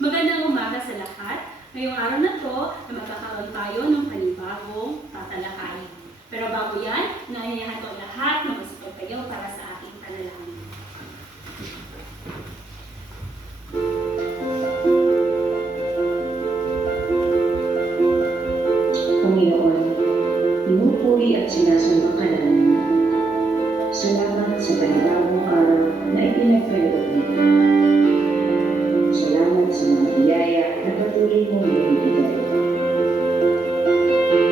Magandang umaga sa lahat. Ngayong araw na to, na magkakaroon tayo ng panibagong tatalakayin. Pero bago yan, naiyahan ko lahat na masipag kayo para sa ating panalangin. Panginoon, pinupuri at sinasamba ka namin. Salamat sa panibagong araw na ipinagkaloob mo. Salamat sa mga biyaya na patuloy mong ibibigay.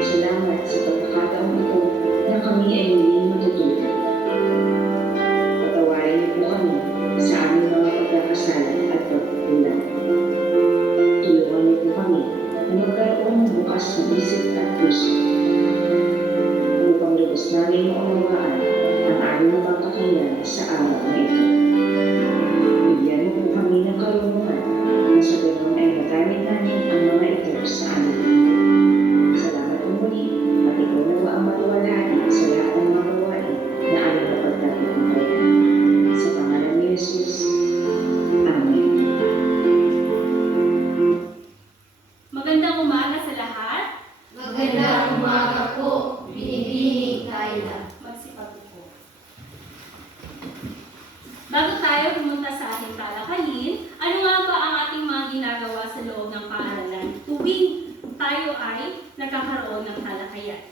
Salamat sa pagkakataong ito na kami ay muling matututo. Patawarin niyo po kami sa aming mga pagkakasala at pagkukulang. Tulungan niyo po kami na magkaroon ng bukas na isip at puso upang lubos namin maunawaan ang aming mapapakinggan sa araw na ito. Bigyan mo po kami ng karunungan na sa ganun ay magamit namin ang mga ito sa aming mundo. Salamat po muli at ikaw nawa ang maluwalhati sa lahat ng mga gawain na aming mapagtatagumpayan. Sa pangalan ni Jesus. Amen. Magandang umaga sa lahat. Magandang umaga po, Binibining Kayla. Magsipag po. Bago tayo pumunta sa ating talakayin, ano nga ba ang ating mga ginagawa sa loob ng paaralan tuwing tayo ay nagkakaroon ng talakayan?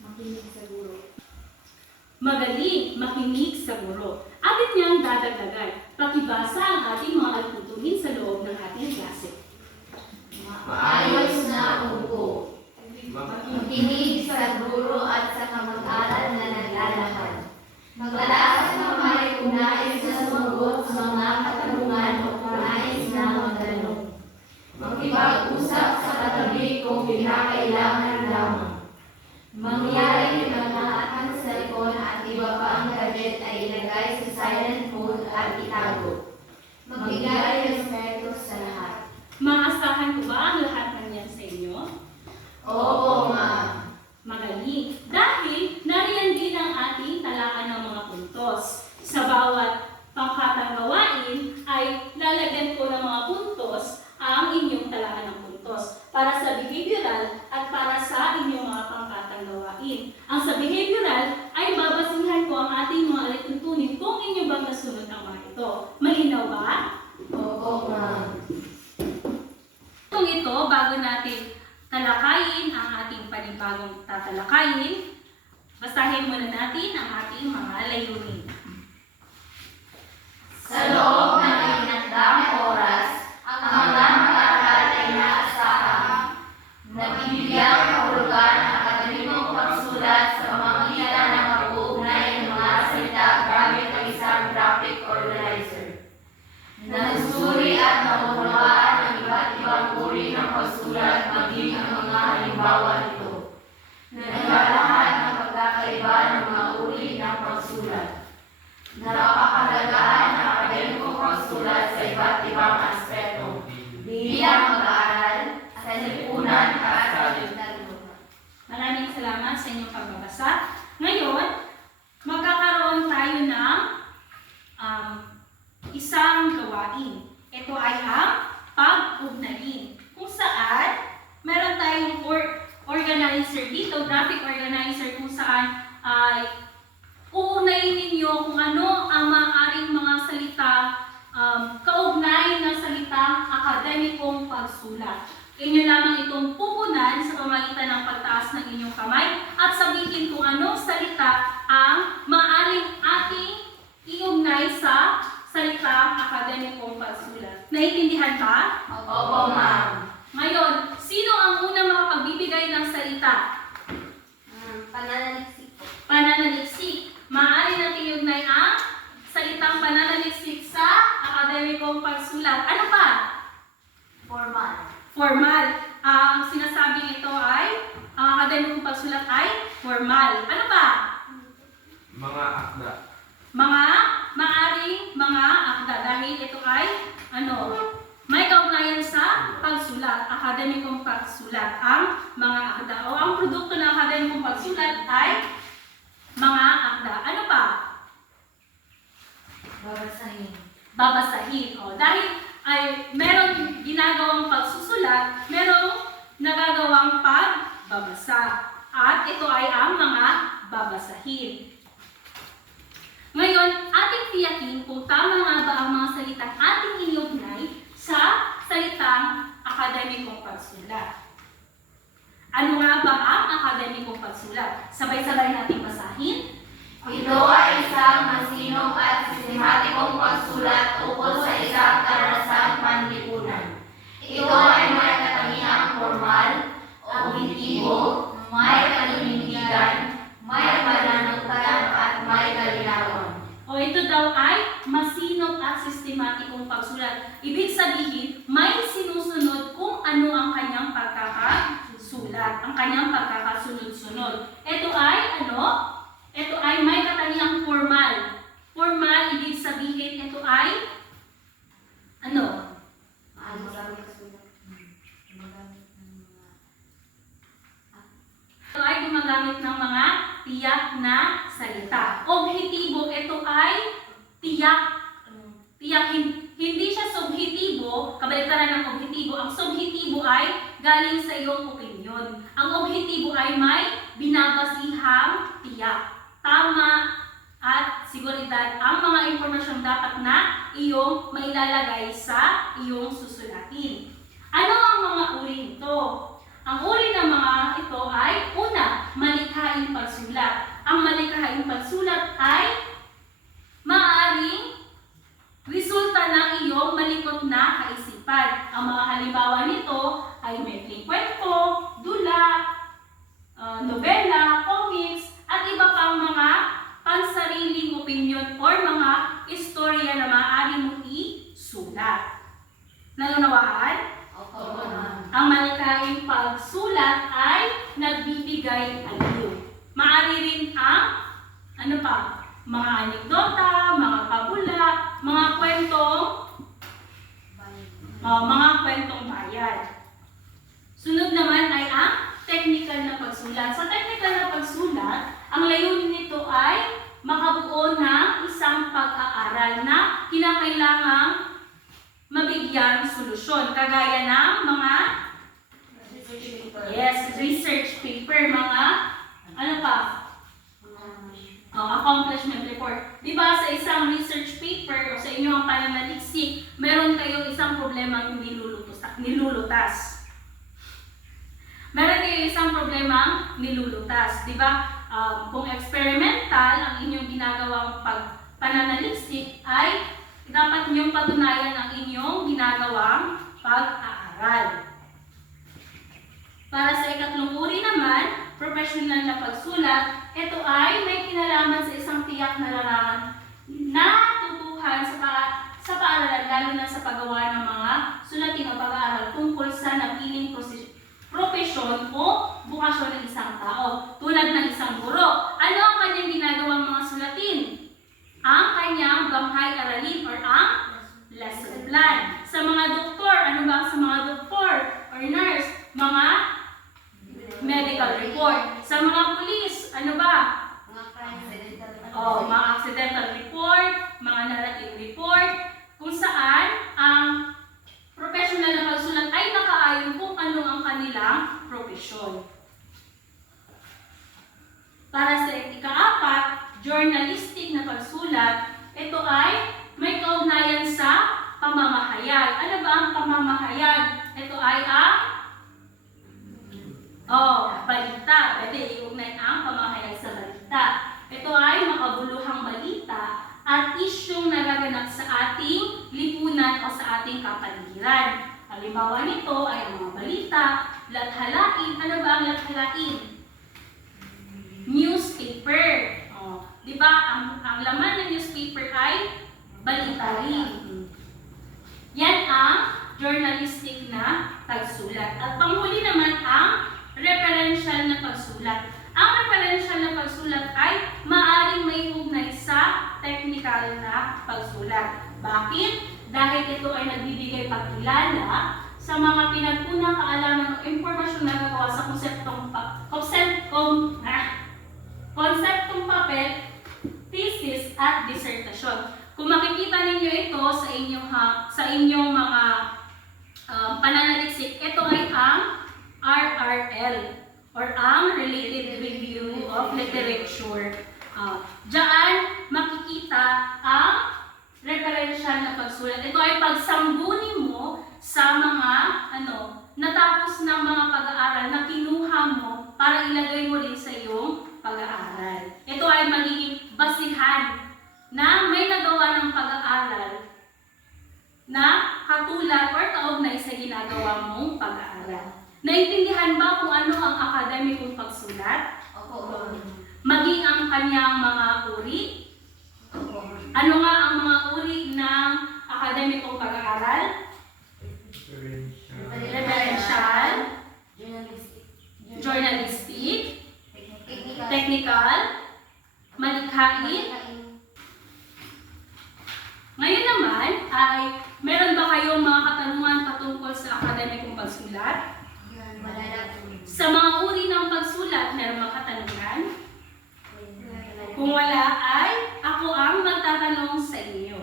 Makinig sa guro. Magaling, makinig sa guro. Atin niyang dadagdagan. Pakibasa ang ating mga alputuhin sa loob ng ating klase. Maayos na upo. Makinig sa guro at sa kamag-aral na naglalakad. Maglakas na may unais na sumagot sa mga katanungan o nais na magtanong. Makipag-usap sa katabi kung kinakailangan lamang. Mangyari na lahat ng cellphone at iba pang gadget ay ilagay sa silent mode at itago. Magbigay respeto sa lahat. Maasahan ko ba ang lahat ng yan sa inyo? Oo, ma'am. Magaling. Dahil nariyan din ang ating talaan ng mga puntos. Sa bawat pangkatang gawain ay lalagyan ko ng mga puntos ang inyong talaan ng puntos para sa behavioral at para sa inyong mga pangkatang gawain. Ang sa behavioral ay babasihan ko ang ating mga alituntunin kung inyo bang nasunod ang mga ito. Malinaw ba? Oo, ma'am. Kung ito, bago natin talakayin ang ating panibagong tatalakayin, basahin muna natin ang ating mga layunin. Sa loob ng itinakdang oras, ang mga mag-aaral ay naasahang nagbibigyan kahulugan ang akademikong pagsulat sa pamamagitan ng pag-uugnay ng mga salita gamit ang isang graphic organizer. Nanusuri at naunawaan ang iba't ibang uri ng pagsulat maging ang mga halimbawa nito. Naglalahad ng pagkakaiba ng mga uri ng pagsulat. Napakahalagaan ang akademikong pagsulat sa iba't ibang aspeto bilang mag-aaral, sa lipunan at sa lipunan. Maraming salamat sa inyong pagbabasa. Ngayon, magkakaroon tayo ng isang gawain. Ito ay ang pag-ugnayin. Kung saan, meron tayong organizer dito, graphic organizer, kung saan ay uunayin ninyo kung ano ang maaaring mga salita, kaugnay ng salitang akademikong pagsulat. Inyo lamang itong pupunan sa pamagitan ng pagtaas ng inyong kamay at sabihin kung anong salita ang maaaring ating iugnay sa salitang akademikong pagsulat. Naiintindihan ba? Opo, ma'am. Ngayon, sino ang unang makapagbibigay ng salita? Pananaliksik po. Pananaliksik. Maaari natin iugnay ang salitang pananaliksik sa akademikong pagsulat. Ano pa? Formal. Formal. Ang sinasabing ito ay, ang akademikong pagsulat ay formal. Ano pa? Mga akda. Maaring mga akda. Dahil ito ay, may kaugnayan sa pagsulat. Akademikong pagsulat. Ang mga akda. O ang produkto ng akademikong pagsulat ay mga akda. Ano pa? Babasahin. babasahin. O, dahil ay merong ginagawang pagsusulat, merong nagagawang pagbabasa. At ito ay ang mga babasahin. Ngayon, ating tiyakin kung tama nga ba ang mga salitang ating iniugnay sa salitang akademikong pagsulat. Ano nga ba ang akademikong pagsulat? Sabay-sabay natin basahin. Ito ay isang masinop at sistematikong pagsulat ukol sa isang karanasan panlipunan. Ito ay may katangiang formal, objektibo, may kaninindigan, may pananagutan at may kalinawan. O ito daw ay masinop at sistematikong pagsulat. Ibig sabihin, may sinusunod kung ano ang kanyang pagkakasulat, ang kanyang pagkakasunod-sunod. Ito ay ano? Ito ay may katangiang formal. Formal, ibig sabihin, ito ay ano? Ito ay gumagamit ng mga tiyak na salita. Objektibo, ito ay tiyak. Hindi siya subjektibo, kabaliktaran ng objektibo. Ang subjektibo ay galing sa iyong opinyon. Ang objektibo ay may binabasihang tiyak, tama at seguridad ang mga impormasyong dapat na iyong mailalagay sa iyong susulatin. Ano ang mga uri nito? Ang uri ng mga ito ay, una, malikhaing pagsulat. Ang malikhaing pagsulat ay maaaring resulta ng iyong malikot na kaisipan. Ang mga halimbawa nito ay maikling kwento, dula, nobela, comics, at iba pang mga pansariling opinyon or mga istorya na maaari mong isulat. Nanunawaan? Ang malikhaing pagsulat ay nagbibigay aliw. Maaari rin ang mga anekdota, mga pabula, mga kwentong bayan. Sunod naman ay ang technical na pagsulat. Sa technical na pagsulat, ang layunin nito ay makabuo ng isang pag-aaral na kinakailangang mabigyan solusyon, kagaya ng mga research paper, mga accomplishment report. Di ba sa isang research paper o sa inyong pananaliksik, meron kayong isang problemang nilulutas. Meron kayong isang problemang nilulutas. Di ba? Kung experimental ang inyong ginagawang pananaliksik ay dapat niyong patunayan ang inyong ginagawang pag-aaral. Para sa ikatlong uri naman, professional na pagsulat, ito ay may kinalaman sa isang tiyak na larangan na tutuhan sa paaralan, lalo na sa paggawa ng mga sulatin o pag-aaral tungkol sa napiling propesyon o bukasyon ng isang tao, tulad ng isang guro. Ano ang kanyang ginagawang mga sulatin? Ang kanyang banghay-aralin or ang lesson plan. Sa mga doktor, ano ba sa mga doktor or nurse? Mga medical report. Sa mga pulis, ano ba? Mga accidental report, mga narrative report, kung saan ang professional na pagsulat ay nakaayon kung ano ang kanilang propesyon. Para sa ika-4, journalistic na pagsulat, ito ay may kaugnayan sa pamamahayag. Ano ba ang pamamahayag? Ito ay ang balita. Pwede iugnay ang pamamahayag sa balita. Ito ay makabuluhang balita at isyong nagaganap sa ating lipunan o sa ating kapaligiran. Halimbawa nito ay ang mga balita, lathalain. Ano ba ang lathalain? Newspaper. Di ba, ang laman ng newspaper ay balita rin. Yan ang journalistic na pagsulat. At panghuli naman ang referential na pagsulat. Ang referential na pagsulat ay maaaring may ugnay sa technical na pagsulat. Bakit? Dahil ito ay nagbibigay pagkilala sa mga pinagpunang kaalaman o impormasyon na nagagawa sa konseptong papel, thesis at dissertasyon. Kung makikita ninyo ito, sa inyong mga pananaliksik. Ito ay ang RRL or ang Related Review of Literature. Diyan makikita ang referential na pagsulat. Ito ay pagsambuni mo sa mga natapos ng mga pag-aaral na kinuha mo para ilagay mo rin sa iyong pag-aaral. Ito ay magiging basihan na may nagawa ng pag-aaral na katulad or kaugnay sa ginagawa mong pag-aaral. Naintindihan ba kung ano ang akademikong pagsulat? Opo. Maging ang kanyang mga uri? Ano nga ang mga uri ng akademikong pag-aaral? Referential, journalistic, technical, malikhain. Ngayon naman ay meron ba kayong mga katanungan patungkol sa akademikong pagsulat? Sa mga uri ng pagsulat, meron ba katanungan? Kung wala ay ako ang magtatanong sa inyo.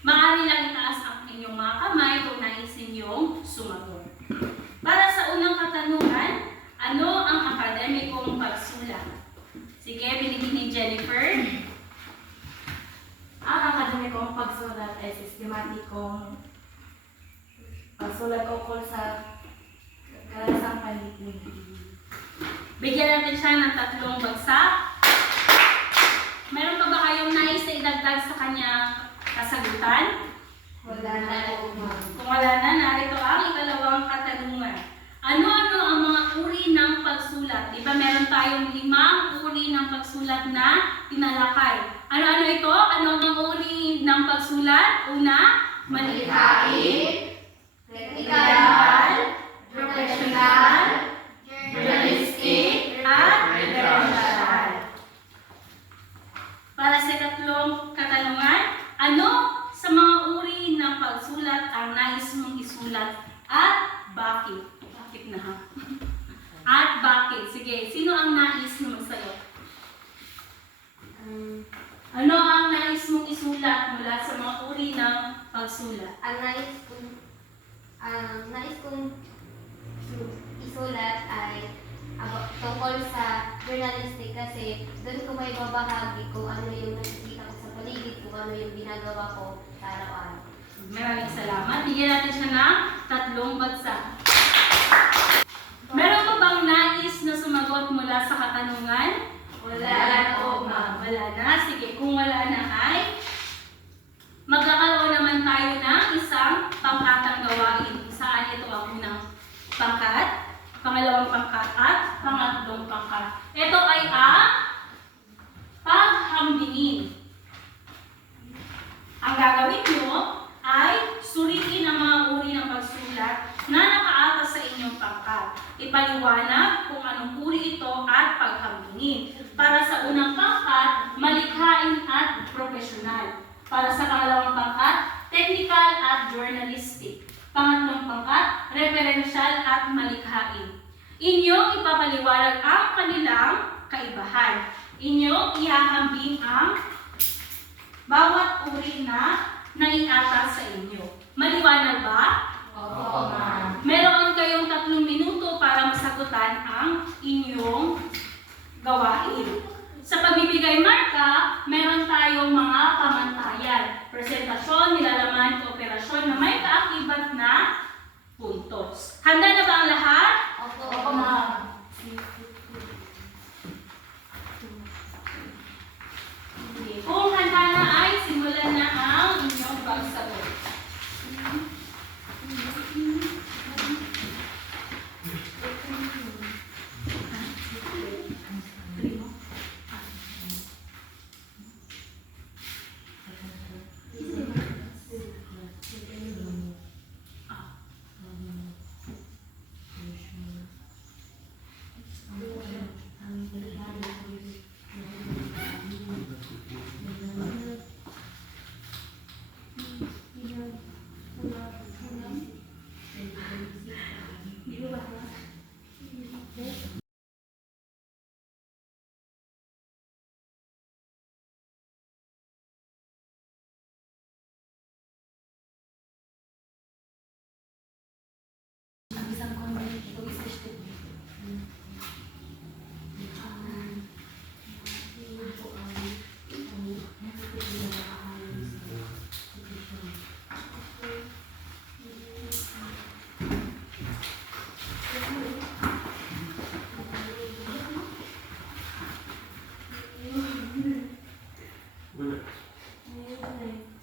Maaari lang itaas ang inyong mga kamay kung nais ninyong sumagot. Para sa unang katanungan, ano ang akademikong pagsulat? Sige, binigyan ni Jennifer. Ang akademikong pagsulat ay sistematikong pagsulat ukol sa karasang paligid. Bigyan natin siya ng 3 bagsak. Meron pa ba kayong nais na idagdag sa kanyang kasagutan? Wala na po, ma'am. Kung wala na, narito ang ikalawang katanungan. Ano-ano ang mga uri ng pagsulat? Di ba meron tayong 5 uri ng pagsulat na tinalakay? Ano-ano ito? Ano ang mga uri ng pagsulat? Una, Malikhain, technical, professional, journalistic, at referential. Para sa 3 katanungan, ano sa mga uri ng pagsulat ang nais mong isulat at bakit? Bakit na ha? At bakit? Sige, sino ang nais na magsagot? Ano ang nais mong isulat mula sa mga uri ng pagsulat? Ang nais kong isulat ay tungkol sa journalistic kasi doon ko may babahagi kung ano yung nakikita ko sa paligid, kung ano yung ginagawa ko sa araw-araw. Maraming salamat. Bigyan natin siya ng 3 bagsak. Meron pa bang nais na sumagot mula sa katanungan? Wala na po, ma'am. Wala na. Sige, kung wala na ay magkakaroon naman tayo ng isang pangkatang gawain. Saan ito ang unang pangkat, pangalawang pangkat, at pangatlong pangkat. Ito ay ang paghambingin. Ang gagawin nyo ay suriin ang mga uri ng pagsulat na nakaatas sa inyong pangkat. Ipaliwanag kung anong uri ito at paghambingin. Para sa unang pangkat, malikhain at profesional. Para sa pangalawang pangkat, technical at journalistic. Pangatlong pangkat, referential at malikhain. Inyong ipapaliwanag ang kanilang kaibahan. Inyong ihahambing ang bawat uri na naiatas sa inyo. Maliwanag ba? Opo, ma'am. Meron kayong 3 minuto para masagutan ang inyong gawain. Sa pagbibigay marka, meron tayong mga pamantayan. Presentasyon, nilalaman, kooperasyon na may kaakibat na puntos. Handa na ba ang lahat? Opo, ma'am. Sige. Kung handa na ay simulan na ang inyong pagsagot.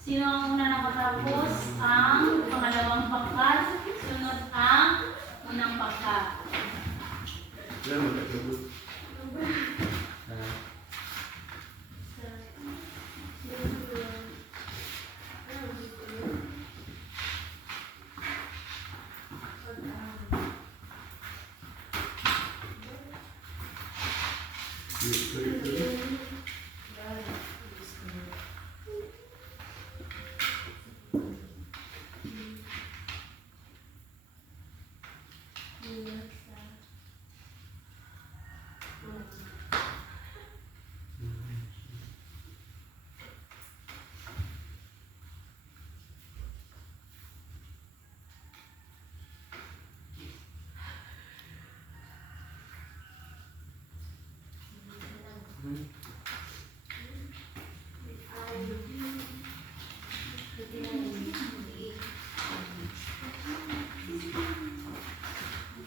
Sino ang una nakatapos? Ang pangalawang pangkat. Sunod ang unang pangkat. Ilan mo nagsagot?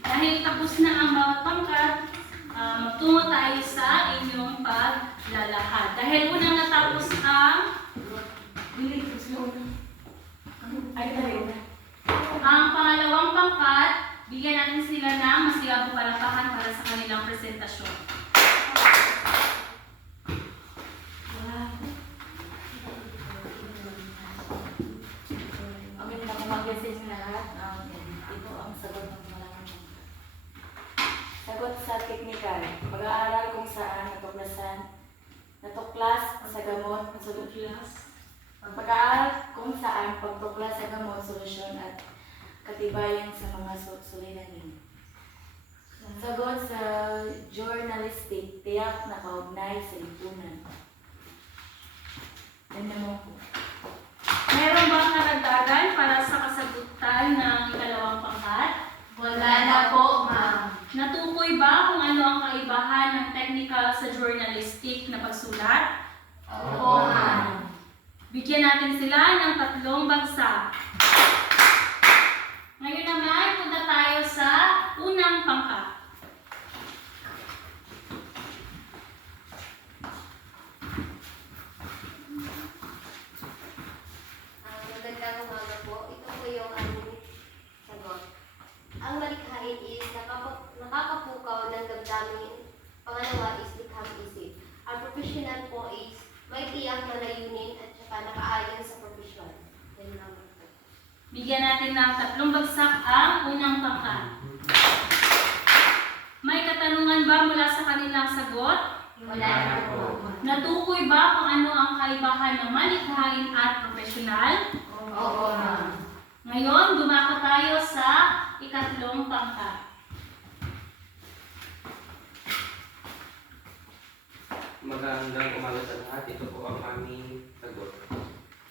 Dahil tapos na ang bawat pangkat, magtungo tayo sa inyong paglalahad. Dahil unang natapos ang pangalawang pangkat, bigyan natin sila ng masigabong palakpakan para sa kanilang presentasyon. Magandang umaga sa inyo lahat. Ito ang sagot ng malaman. Sagot sa teknikal. Pag-aaral kung saan natuklas sa gamot, pag-aaral kung saan pagtuklas sa gamot, solusyon at katibayan sa mga suliranin. Sagot sa journalistic, tiyak na kaugnay sa lipunan. Yan naman po. Meron bang karagdagan para sa kasagutan ng ikalawang pangkat? Wala na po, ma'am. Natukoy ba kung ano ang kaibahan ng technical sa journalistic na pagsulat? Opo, ma'am. Bigyan natin sila ng 3 bagsak. Ngayon naman, punta tayo sa unang pangkat. Magandang umaga po. Ito po yung aming sagot. Ang malikhain is nakakapukaw ng damdamin. Pangalawa is likhang isip. Ang professional po is may tiyak na layunin at saka nakaayon sa profesyon. Yan naman po. Bigyan natin ng 3 bagsak ang unang pangkat. May katanungan ba mula sa kanilang sagot? Wala na po. Natukoy ba kung ano ang kaibahan ng malikhain at profesional? Opo, ma'am. Ngayon, dumako tayo sa ikatlong pangkat. Magandang umaga sa lahat. Ito po ang aming sagot.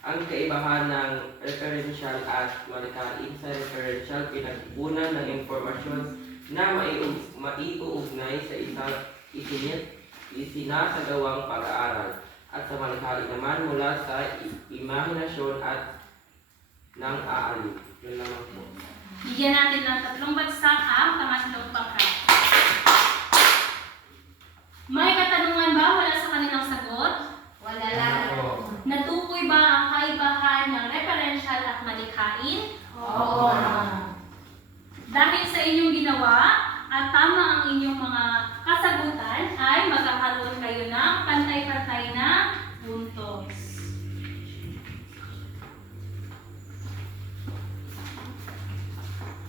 Ang kaibahan ng referential at malikhain sa referential, pinag-ipunan ng impormasyon na maiuugnay sa isang isinasagawang pag-aaral, at sa malikhain naman mula sa imahinasyon at ng aalib. Yun naman po. Bigyan natin ng 3 bagsak ang pangatlong pangkat. May katanungan ba mula sa kanilang sagot? Wala lang po. Natukoy ba ang kaibahan ng referential at malikhain? Opo, ma'am. Dahil sa inyong ginawa at tama ang inyong mga kasagutan, ay magkakaroon kayo ng pantay-pantay na puntos.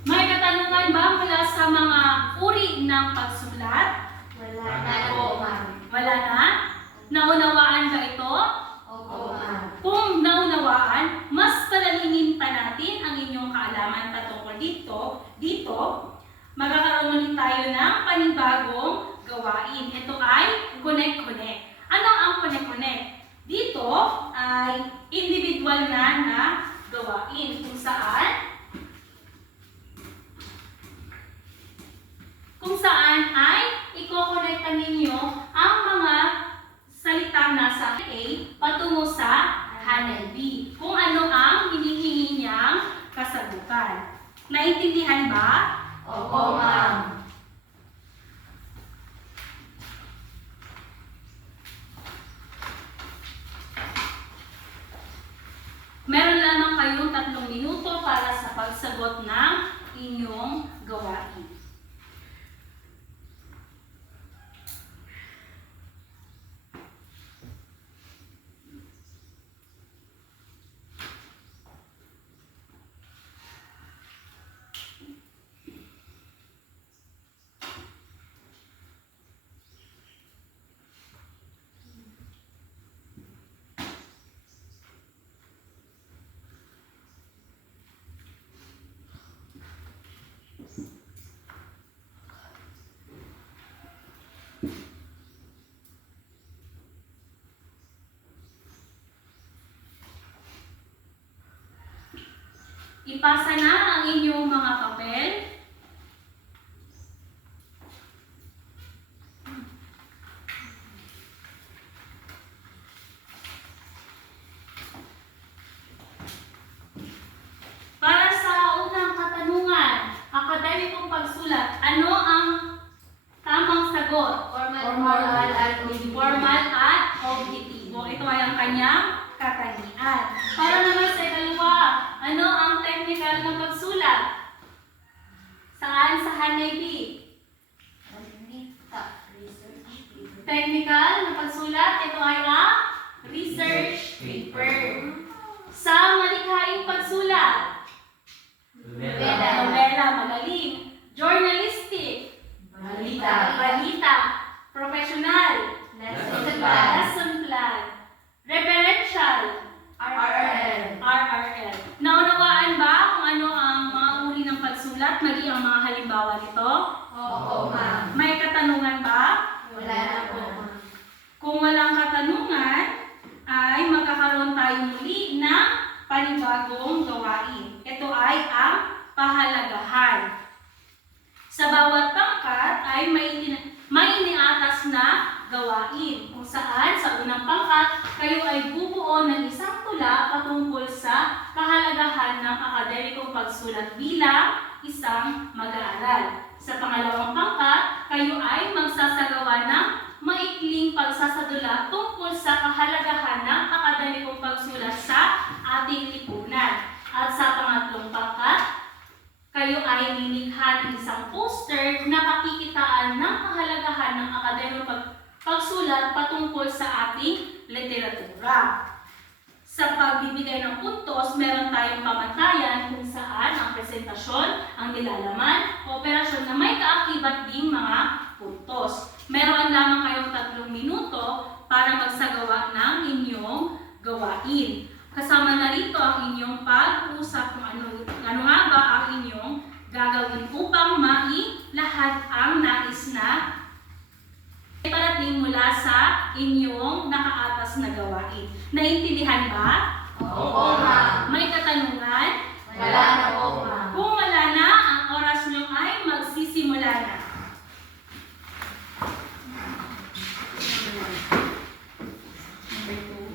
May katanungan ba mula sa mga uri ng pagsulat? Wala na po, ma'am. Wala na? Naunawaan ba ito? Opo, ma'am. Kung naunawaan, mas palalingin pa natin ang inyong kaalaman patungkol dito, magkakaroon ulit tayo ng panibagong gawain. Ito ay connect-connect. Ano ang connect-connect? Dito ay individual na gawain kung saan ay iko-connectan ninyo ang mga salitang nasa A patungo sa hanay B. Kung ano ang hinihingi niyang kasagutan. Naintindihan ba? Opo, ma'am. Meron lamang kayong 3 minuto para sa pagsagot ng inyong gawain. Ipasa na ang inyong mga papel. Para sa unang katanungan, akademikong pagsulat, ano ang tamang sagot? Formal at Formal at objektibo. Ito ay ang kanyang katangian. Para naman sa ikalawa, ano ang technical na pagsulat? Saan sa Hanay B? Technical na pagsulat, ito ay ang research paper. Sa malikhaing pagsulat, nobela, magaling. Journalistic, balita. Professional, lesson plan. Referential, RRL. Naunawaan ba kung ano ang mga uri ng pagsulat, maging ang mga halimbawa nito? Opo, ma'am. May katanungan ba? Wala na po, ma'am. Kung walang katanungan, ay magkakaroon tayo muli ng panibagong gawain. Ito ay ang pahalagahan. Sa bawat pangkat ay may iniatas na gawain kung saan sa unang pangkat kayo ay bubuo ng isang tula patungkol sa kahalagahan ng akademikong pagsulat bilang isang mag-aaral. Sa pangalawang pangkat, kayo ay magsasagawa ng maikling pagsasadula tungkol sa kahalagahan ng akademikong pagsulat sa ating lipunan. At sa pangatlong pangkat, kayo ay lilikha ng isang poster na pakikitaan ng kahalagahan ng akademikong pagsulat patungkol sa ating literatura. Sa pagbibigay ng puntos, meron tayong pamantayan kung saan ang presentasyon, ang nilalaman, operasyon na may kaakibat ding mga puntos. Meron lamang kayong 3 minuto para magsagawa ng inyong gawain. Kasama na rito ang inyong pag-uusap kung ano nga ba ang inyong gagawin upang mailahad ang nais na parating mula sa inyong nakaatas na gawain. Naintindihan ba? Opo, ma'am. May katanungan? Wala na po, ma'am. Kung wala na, ang oras nyo ay magsisimula na. Number 2.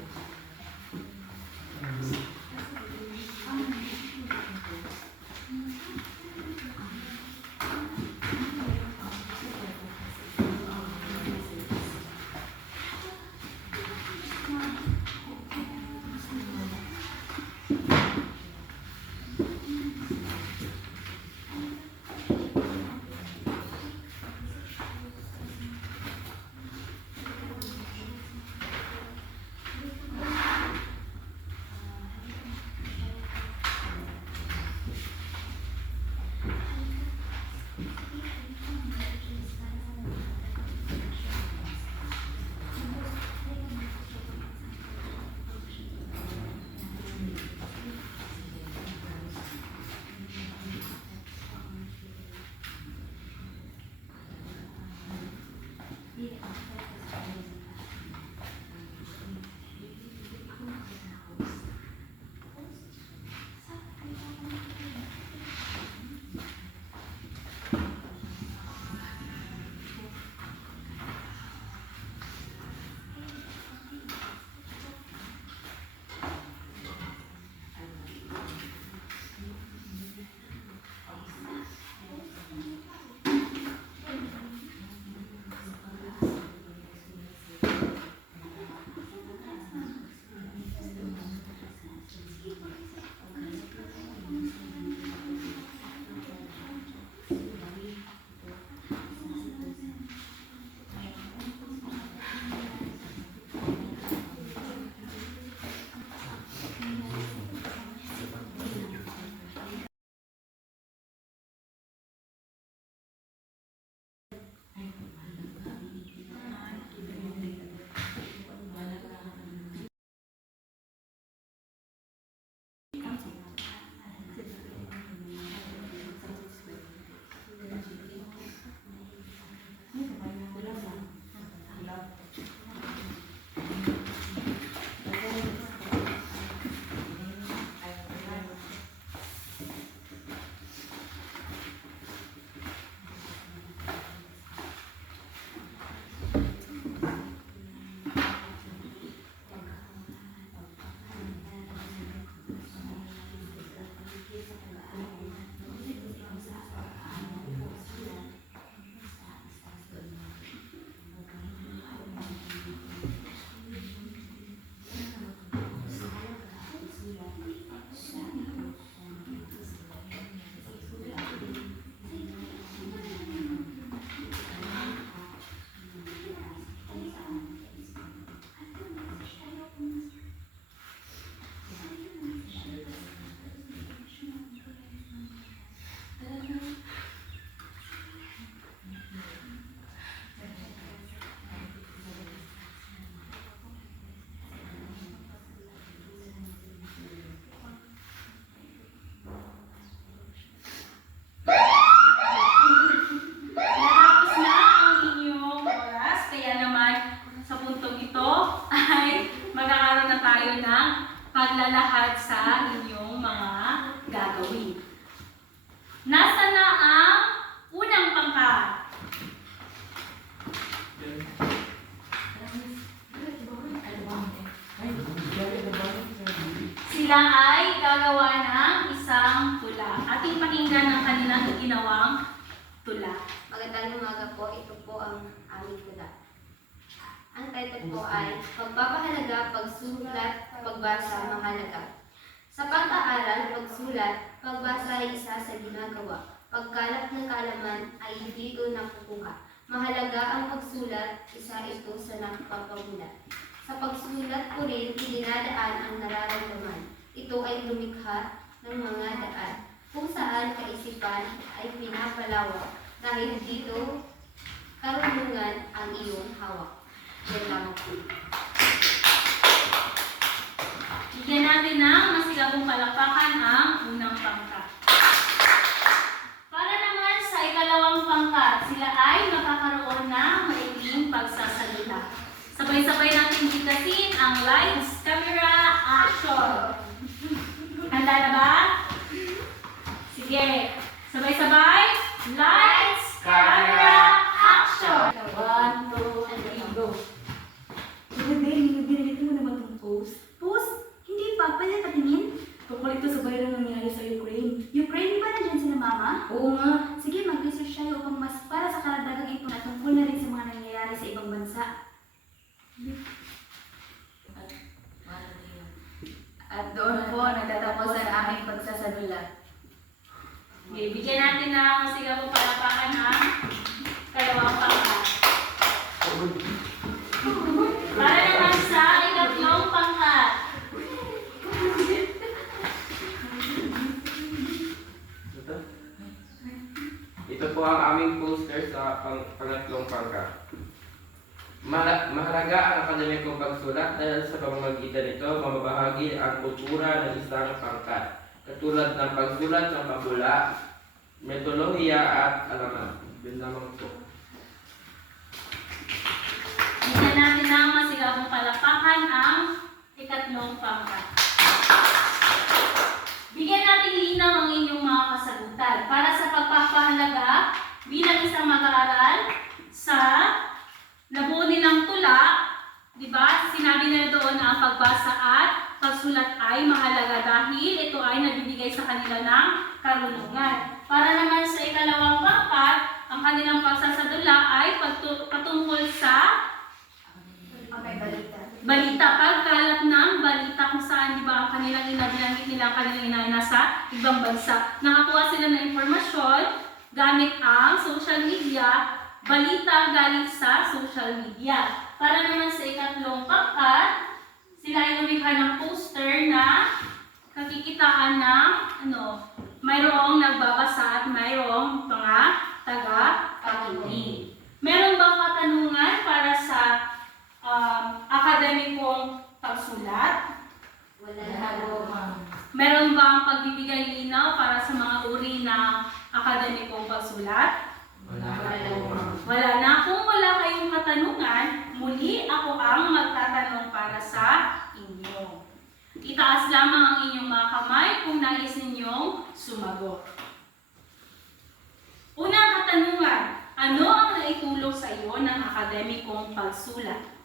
Natapos na ang inyong oras, kaya naman sa puntong ito ay magkakaroon na tayo ng paglalahad sa inyong mga gagawin. Nasa na ang unang pangkat? Sila ay gagawa ng isang tula. Ating pakinggan ang kanilang ginawang tula. Magandang umaga po, ito po ang aming tula. Ang title po ay Pagpapahalaga, Pagsulat, Pagbasa, Mahalaga. Sa pag-aaral, pagsulat, pagbasa ay isa sa ginagawa. Pagkalap ng kaalaman ay hindi ito nakukuha. Mahalaga ang pagsulat, isa ito sa nakapagpamulat. Sa pagsulat ko rin, idinadaan ang nararamdaman. Ito ay lumikha ng mga daan, kung saan kaisipan ay pinapalawak. Dahil dito, karunungan ang iyong hawak. Yan lamang po. Bigyan natin ng masigabong palakpakan ang unang pangkat. Para naman sa ikalawang pangkat, sila ay makakaroon ng maikling pagsasalita. Sabay-sabay natin bigkasin ang lights, camera, action! Handa na ba? Sige, sabay-sabay, lights, camera, action! 1, 2, 3, go. Binigyan mo naman itong post. Post? Hindi pa. Pwede patingin? Tungkol ito sa bayang nangyari sa Ukraine. Ukraine, di ba nandyan sila mama? Oo nga. Sige, mag-research tayo upang mas para sa karagdagang ito na tungkol na rin sa mga nangyayari sa ibang bansa. At doon po nagtatapos ang aming pagsasadula. Okay, bigyan natin ng masigabong palakpakan ang kalawang pangkat. Para naman sa ikatlong pangkat. Ito po ang aming poster sa pangatlong pangkat. Mahalaga ang akademikong pagsulat dahil sa pamamagitan nito mamabahagi ang kultura ng isang pangkat, katulad ng pagsulat ng pabula, metodolohiya at alamat. Yun lamang po. Bigyan natin ng masigabong palakpakan ang ikatlong pangkat. Bigyan natin linaw ang inyong mga kasagutan para sa pagpapahalaga bilang isang mag-aaral sa nabuo nilang tula, di ba? Sinabi nila doon na ang pagbasa at pagsulat ay mahalaga dahil ito ay nabibigay sa kanila ng karunungan. Para naman sa ikalawang pangkat, ang kanilang pagsasadula ay patungkol sa balita, pagkalat ng balita kung saan, di ba, ang kanilang binanggit nila, ang kanilang inay nasa ibang bansa. Nakakuha sila ng impormasyon gamit ang social media, balita galing sa social media. Para naman sa ikatlong pangkat, sila ay lumikha ng poster na kakikitaan ng mayroong nagbabasa at mayroong mga taga-pakinig. Meron bang katanungan para sa akademikong pagsulat? Wala po, ma'am. Meron bang pagbibigay linaw para sa mga uri ng akademikong pagsulat? Wala Wala na. Kung wala kayong katanungan, muli ako ang magtatanong para sa inyo. Itaas lamang ang inyong mga kamay kung nais ninyong sumagot. Unang katanungan, ano ang naitulong sa iyo ng akademikong pagsulat?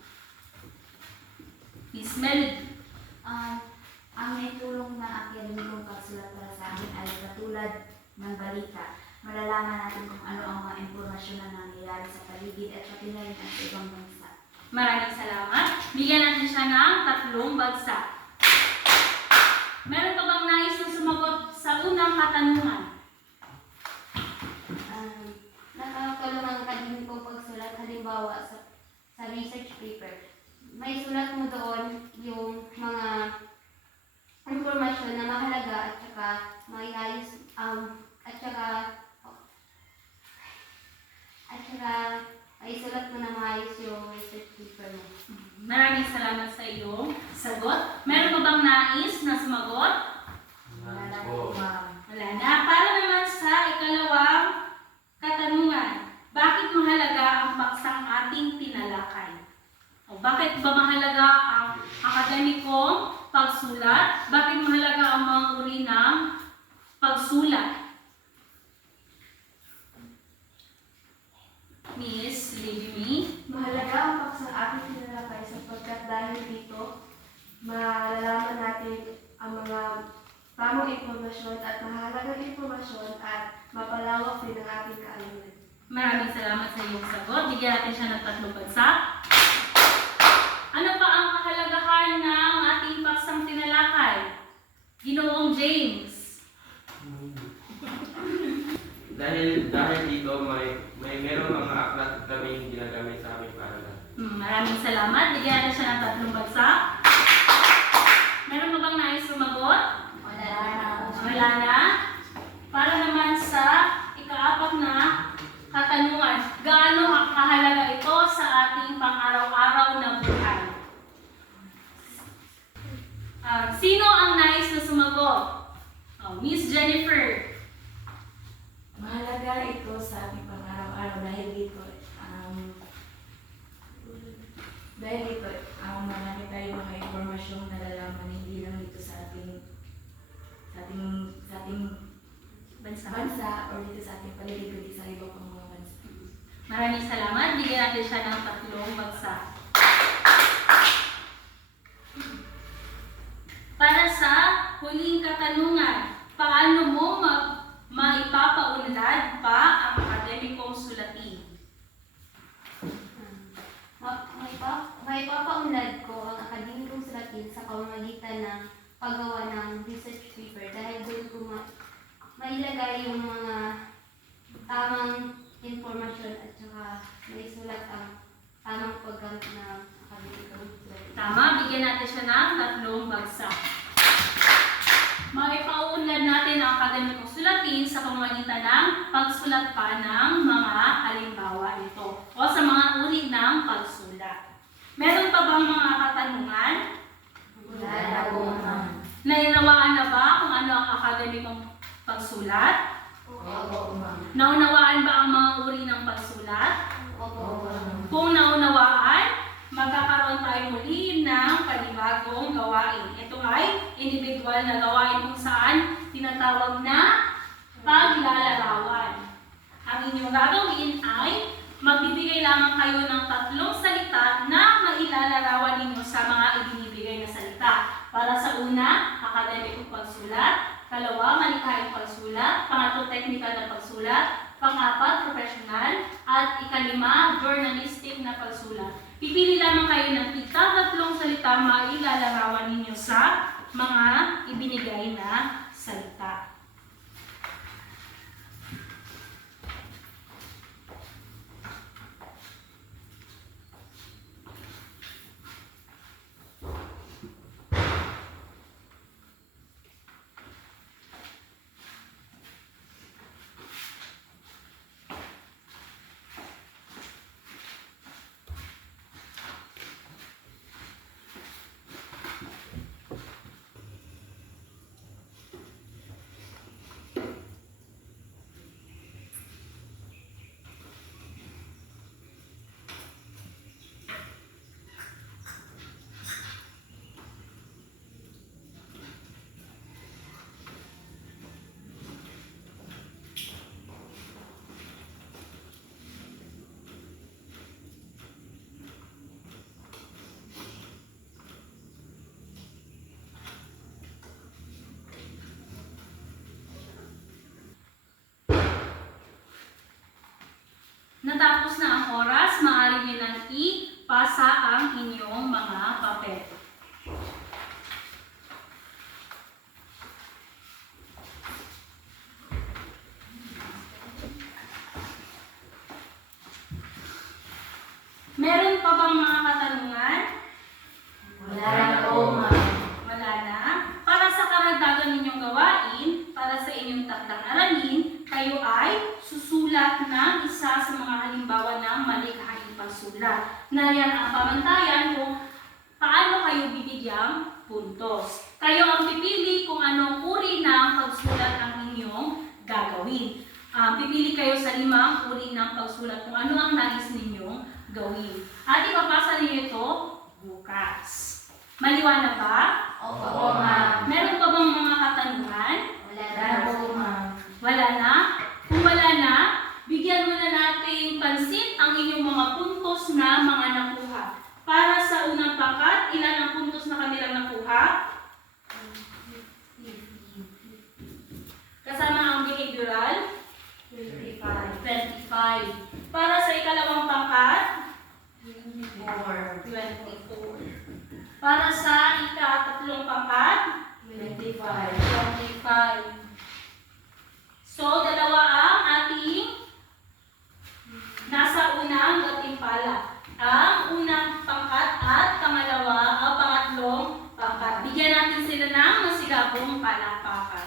Miss Melody. Ang naitulong na akademikong pagsulat para sa akin ay katulad ng balita. Malalaman natin kung ano ang mga impormasyon na nangyayari sa paligid at pati na rin sa ibang bansa. Maraming salamat. Bigyan natin siya ng 3 bagsak. Meron pa bang nais sa unang katanungan. Nakakatulong ang akademikong pagsulat, halimbawa sa research paper. May sulat mo doon yung mga informasyon na mahalaga at saka may ayos at saka ay sulat mo na maayos yung research paper mo. Maraming salamat sa iyong sagot. Meron pa bang nais na sumagot? Wala na po, ma'am. Wala na. Para naman sa ikalawang katanungan, bakit mahalaga ang paksang ating tinalakay? O bakit ba mahalaga ang akademikong pagsulat? Bakit mahalaga ang mga uri ng pagsulat? Miss Livy. Mahalaga ang paksang ating tinalakay sapagkat dahil dito, malalaman natin ang mga tamang impormasyon at mahalagang impormasyon at mapalawak din ang ating kaalaman. Maraming salamat sa iyong sagot. Bigyan natin siya ng 3 bagsak. Ano pa ang kahalagahan ng ating paksang tinalakay? Ginoong James. Dahil dito merong mga aklat kami ginagamit sa aming paaralan. Maraming salamat. Bigyan natin siya ng 3 bagsak. Meron mo bang nais sumagot? Wala na. Wala na. Para naman sa ika-4 na katanungan, gaano kahalaga ito sa ating pang-araw-araw na buhay? Sino ang nais na sumagot? Miss Jennifer. Mahalaga ito sa ating pang-araw-araw dahil dito, marami tayong mga impormasyong nalalaman hindi lang dito sa ating bansa or dito sa ating paligid kundi sa iba pang mga bansa. Maraming salamat. Bigyan natin siya ng 3 bagsak. Para sa huling katanungan, paano mo maipapaunlad pa ang akademikong sulatin? May papaunlad ko ang akademikong sulatin sa pamamagitan ng paggawa ng research paper dahil doon ko mailagay yung mga tamang informasyon at saka may sulat ang tamang paggamit ng akademikong sulatin. Tama, bigyan natin siya ng 3 bagsak. Maipaunlad natin ang akademikong sulatin sa pamamagitan ng pagsulat pa ng mga halimbawa nito o sa mga uri ng pagsulat. Meron pa bang mga katanungan? Wala na po, ma'am. Naunawaan na ba kung ano ang akademikong pagsulat? Opo, ma'am. Naunawaan ba ang mga uri ng pagsulat? Opo, ma'am. Kung naunawaan, magkakaroon tayo muli ng panibagong gawain. Ito ay individual na gawain kung saan tinatawag na paglalarawan. Ang inyong gagawin ay magbibigay lamang kayo ng 3 salita na mailalarawan ninyo sa mga ibinibigay na salita. Para sa una, akademikong pagsulat. Kalawa, malikhaing pagsulat. Pangatlo, technical na pagsulat. Pang-4, professional. At ikalima, journalistic na pagsulat. Pipili lamang kayo ng 3 salita mailalarawan ninyo sa mga ibinigay na salita. Natapos na ang oras, maaari nyo nang ipasa ang inyong mga papel. bang mga katanungan? Wala na po, ma'am. Wala na. Para sa karagdagan ninyong gawain, para sa inyong takdang aralin, kayo ay susulat ng isa sa mga halimbawa ng malikhaing pagsulat. Na yan ang pamantayan kung paano kayo bibigyang puntos. Kayo ang pipili kung anong uri ng pagsulat ang inyong gagawin. Pipili kayo sa 5 uri ng pagsulat kung ano ang nais ninyong gawin. At ipapasa niyo ito bukas. Maliwanag ba? Opo, ma'am. Meron pa bang mga katanungan? Wala Wala na po, ma'am. Wala na? Kung wala na, bigyan muna natin pansin ang inyong mga puntos na mga nakuha. Para sa unang pangkat, ilan ang puntos na kanilang nakuha? Kasama ang behavioral? 25. Para sa ikalawang pangkat? 24. Para sa ikatatlong pangkat? 25. So, dalawa ang ating nasa unang gatimpala. Ang unang pangkat at pangatlong pangkat. Bigyan natin sila ng masigabong palakpakan.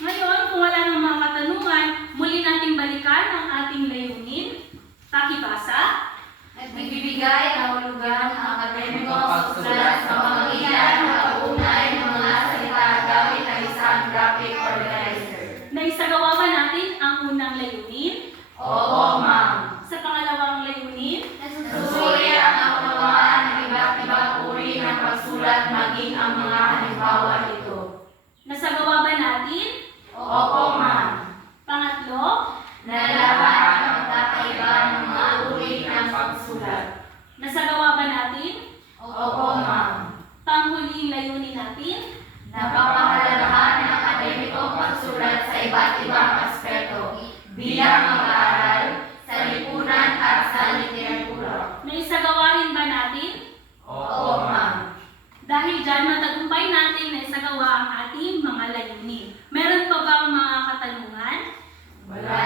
Ngayon, kung wala nang mga katanungan, muli nating balikan ang ating layunin. Pakibasa. Nagbibigay kahulugan ang akademikong pagsusulat sa pamamagitan ng kaugnay ng mga salita gamit ang isang graphic organizer. Naisagawa ba natin ang unang layunin? Opo, ma'am. Sa pangalawang layunin? Susuri ang kaunawaan ng iba't ibang uri ng pagsulat maging ang mga halimbawa nito. Nasagawa ba natin? Opo, ma'am. Pangatlo? Nalalaman ang pagkakaiba ng mga uri ng pagsulat. Nasagawa ba natin? Opo, ma'am. Panghuling layunin natin? Napapahalagahan ng akademikong pagsulat sa iba't ibang aspeto bilang mag-aaral, sa lipunan at sa literatura. Naisagawa rin ba natin? Opo, ma'am. Dahil dyan, matagumpay natin naisagawa ang ating mga layunin. Meron pa ba mga katanungan? Wala